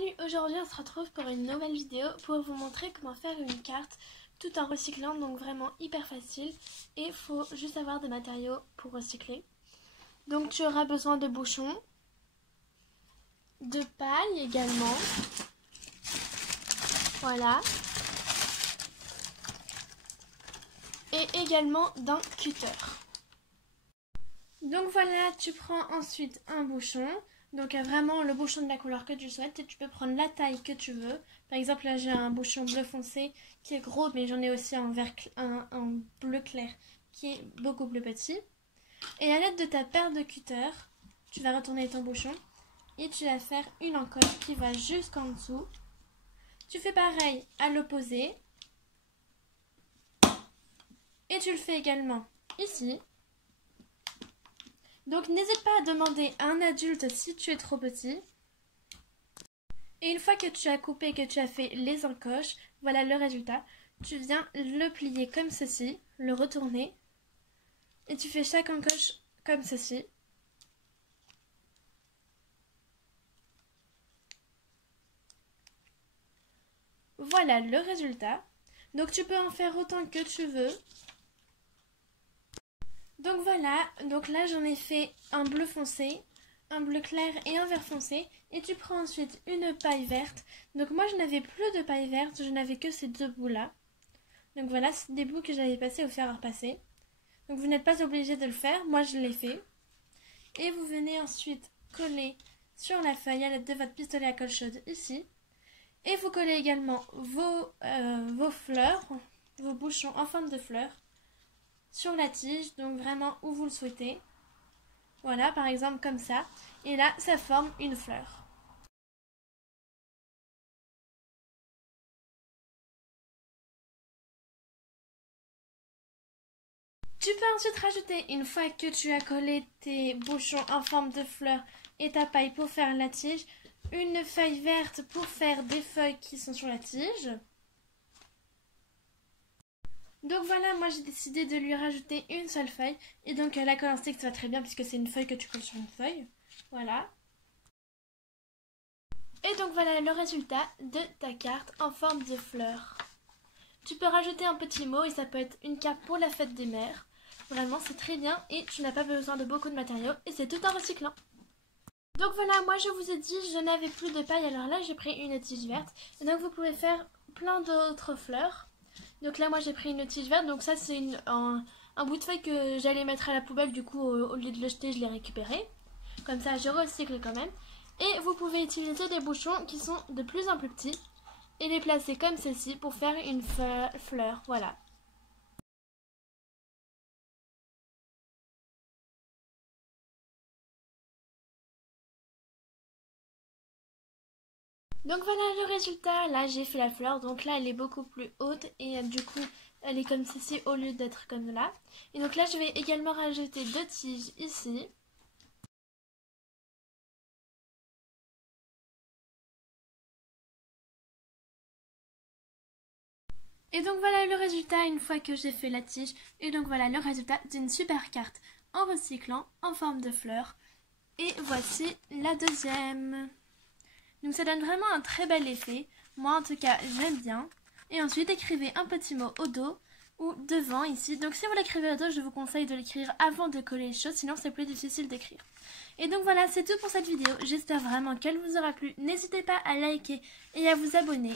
Salut, aujourd'hui on se retrouve pour une nouvelle vidéo pour vous montrer comment faire une carte tout en recyclant, donc vraiment hyper facile et il faut juste avoir des matériaux pour recycler. Donc tu auras besoin de bouchons, de paille également, voilà, et également d'un cutter. Donc voilà, tu prends ensuite un bouchon. Donc vraiment le bouchon de la couleur que tu souhaites et tu peux prendre la taille que tu veux. Par exemple là j'ai un bouchon bleu foncé qui est gros, mais j'en ai aussi un bleu clair qui est beaucoup plus petit. Et à l'aide de ta paire de cutter, tu vas retourner ton bouchon et tu vas faire une encoche qui va jusqu'en dessous. Tu fais pareil à l'opposé et tu le fais également ici. Donc n'hésite pas à demander à un adulte si tu es trop petit. Et une fois que tu as coupé, que tu as fait les encoches, voilà le résultat. Tu viens le plier comme ceci, le retourner. Et tu fais chaque encoche comme ceci. Voilà le résultat. Donc tu peux en faire autant que tu veux. Donc voilà, donc là j'en ai fait un bleu foncé, un bleu clair et un vert foncé. Et tu prends ensuite une paille verte. Donc moi je n'avais plus de paille verte, je n'avais que ces deux bouts là. Donc voilà, c'est des bouts que j'avais passés au fer à repasser. Donc vous n'êtes pas obligé de le faire, moi je l'ai fait. Et vous venez ensuite coller sur la feuille à l'aide de votre pistolet à colle chaude ici. Et vous collez également vos fleurs, vos bouchons en forme de fleurs sur la tige, donc vraiment où vous le souhaitez. Voilà, par exemple comme ça. Et là, ça forme une fleur. Tu peux ensuite rajouter, une fois que tu as collé tes bouchons en forme de fleur et ta paille pour faire la tige, une feuille verte pour faire des feuilles qui sont sur la tige. Donc voilà, moi j'ai décidé de lui rajouter une seule feuille. Et donc la colle en stick ça va très bien puisque c'est une feuille que tu colles sur une feuille. Voilà. Et donc voilà le résultat de ta carte en forme de fleur. Tu peux rajouter un petit mot et ça peut être une carte pour la fête des mères. Vraiment c'est très bien et tu n'as pas besoin de beaucoup de matériaux et c'est tout en recyclant. Donc voilà, moi je vous ai dit je n'avais plus de paille, alors là j'ai pris une tige verte. Et donc vous pouvez faire plein d'autres fleurs. Donc là moi j'ai pris une tige verte, donc ça c'est un bout de feuille que j'allais mettre à la poubelle, du coup au lieu de le jeter je l'ai récupéré. Comme ça je recycle quand même. Et vous pouvez utiliser des bouchons qui sont de plus en plus petits et les placer comme ceci pour faire une fleur, voilà. Donc voilà le résultat, là j'ai fait la fleur, donc là elle est beaucoup plus haute et du coup elle est comme ceci au lieu d'être comme là. Et donc là je vais également rajouter deux tiges ici. Et donc voilà le résultat une fois que j'ai fait la tige. Et donc voilà le résultat d'une super carte en recyclant en forme de fleur. Et voici la deuxième. Donc ça donne vraiment un très bel effet. Moi en tout cas j'aime bien. Et ensuite écrivez un petit mot au dos ou devant ici. Donc si vous l'écrivez au dos, je vous conseille de l'écrire avant de coller les choses, sinon c'est plus difficile d'écrire. Et donc voilà, c'est tout pour cette vidéo. J'espère vraiment qu'elle vous aura plu. N'hésitez pas à liker et à vous abonner.